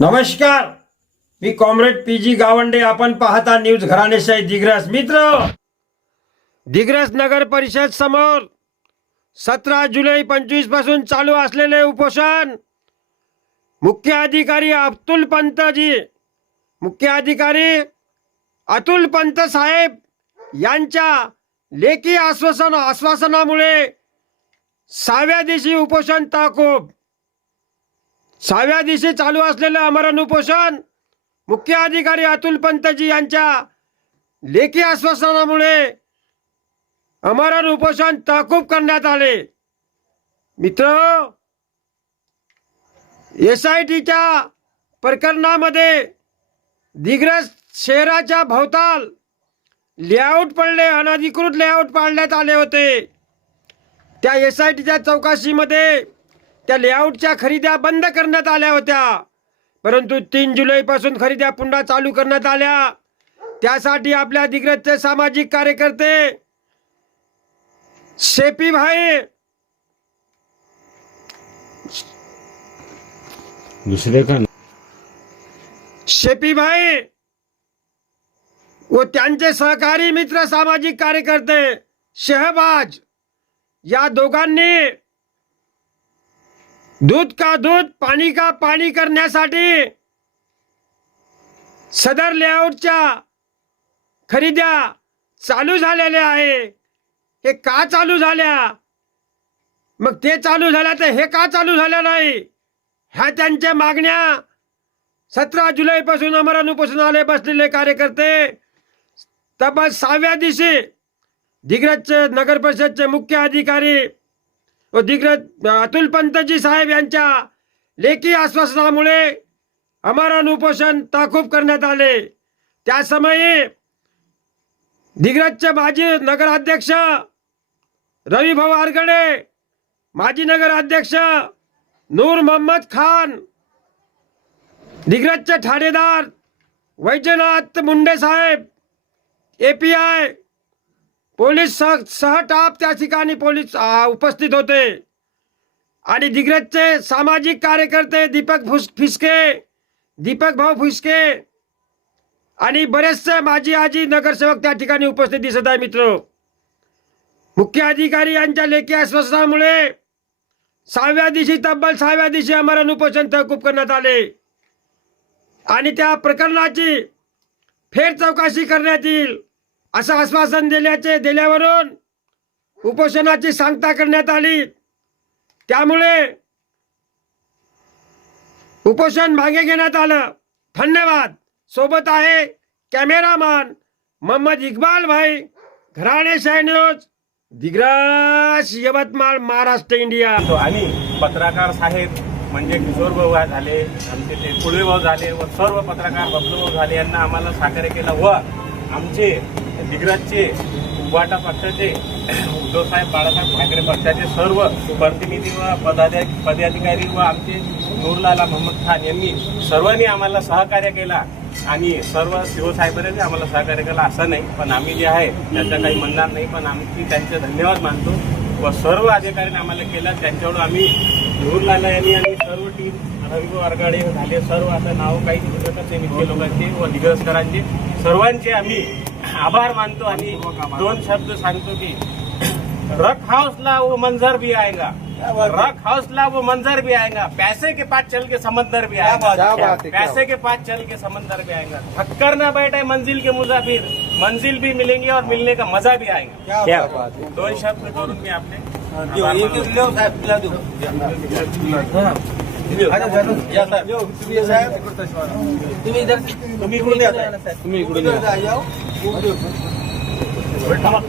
नमस्कार. मी comrade P G Gawande. आपण पाहता न्यूज घराणेशाही दिग्रस. मित्र दिग्रस नगर परिषद समोर सतरा जुलै पंचवीसपासून चालू असलेले उपोषण. मुख्य अधिकारी अब्दुल पंतजी मुख्य अधिकारी अतुल पंत साहेब यांच्या लेखी आश्वासन आश्वासनामुळे सहाव्या दिवशी उपोषण ताकोब सहाव्या दिवशी चालू असलेलं अमरण उपोषण मुख्य अधिकारी अतुल पंतजी यांच्या लेखी आश्वासनामुळे अमरण उपोषण तहकूब करण्यात आले. मित्र एस आय टीच्या प्रकरणामध्ये दिग्रस शहराच्या भोवताल लेआउट पडले अनधिकृत लेआउट पाडण्यात आले होते. त्या एस आय टीच्या चौकशीमध्ये त्या लेआउटच्या खरेद्या बंद करण्यात आल्या होत्या. परंतु तीन जुलैपासून खरेद्या पुन्हा चालू करण्यात आल्या. त्यासाठी आपल्या दिग्रजचे सामाजिक कार्यकर्ते शेपी भाई. दुसरे का शेपी भाई व त्यांचे सहकारी मित्र सामाजिक कार्यकर्ते शहबाज या दोघांनी दूध का दूध पाणी का पाणी करण्यासाठी सदर लेआउटच्या खरेद्या चालू झालेल्या आहे. हे का चालू झाल्या? मग ते चालू झाल्या तर हे का चालू झालं नाही? ह्या त्यांच्या मागण्या सतरा जुलैपासून अमरण आले बसलेले कार्यकर्ते. तब्बल सहाव्या दिवशी दिग्रज नगर परिषदचे मुख्य अधिकारी दिग्रज अतुल पंतजी साहेब यांच्या लेखी आश्वासनामुळे अमरण उपोषण ताकूब करण्यात आले. त्या समयी दिग्रजचे माजी नगराध्यक्ष रविभाऊ आरगडे माजी नगराध्यक्ष नूर मोहम्मद खान दिग्रजचे ठाणेदार वैजनाथ मुंडे साहेब ए पी आय पोलीस सह टाप त्या ठिकाणी पोलीस उपस्थित होते. आणि दिग्रजचे सामाजिक कार्यकर्ते दीपक फुस फिसके दीपक भाऊ फुसके आणि बरेचसे माजी आजी नगरसेवक त्या ठिकाणी उपस्थित दिसत आहे मित्र. मुख्य अधिकारी यांच्या लेखी आश्वासनामुळे सहाव्या दिवशी तब्बल सहाव्या दिवशी अमरण उपोषण तहकूब करण्यात आले. आणि त्या प्रकरणाची फेर चौकशी करण्यात येईल. असं आश्वासन दिल्याचे दिल्यावरून उपोषणाची सांगता करण्यात आली. त्यामुळे उपोषण मागे घेण्यात आलं. धन्यवाद. सोबत आहे कॅमेरामॅन मोहम्मद इकबाल भाई घराणे शाह न्यूज दिग्रास यवतमाळ महाराष्ट्र इंडिया. तो आणि पत्रकार साहेब म्हणजे किशोर भाऊ झाले आमचे ते पुळे भाऊ झाले व सर्व पत्रकार बबलू भाऊ झाले यांना आम्हाला साकार्य केला व आमचे दिग्रजचे उभाटा पक्षाचे उद्धवसाहेब बाळासाहेब ठाकरे पक्षाचे सर्व प्रतिनिधी व पदाधिक पदाधिकारी व आमचे नूरलाला मोहम्मद खान यांनी सर्वांनी आम्हाला सहकार्य केला आणि सर्व शिवसाहेबांनी आम्हाला सहकार्य केला असं नाही पण आम्ही जे आहे त्याचं काही म्हणणार नाही पण आम्ही त्यांचे धन्यवाद मानतो व सर्व अधिकाऱ्यांनी आम्हाला केलं. त्यांच्याकडून आम्ही नूरलाला यांनी आणि सर्व टीम रवी आरगाडे झाले सर्व आता नाव काही दिग्रसाचे लोकांचे व दिग्रसकरांचे सर्वांचे आम्ही आभार मानतो आणि दोन शब्द सांगतो की रख हौसला वो मंजर भी आएगा. रख हौसला वो मंजर भी आएगा. पैसे के पास चल के समंदर भी आएगा. पैसे के पास चल के समंदर भी आएगा. थक्कर ना बैठे मंजिल के मुसाफिर. मंजिल भी मिलेंगे और मिलने का मज़ा भी आएगा. क्या बात दोन शब्द करून मी आपले आभार मानतो. तुम्ही इकडून या. तुम्ही इकडून या.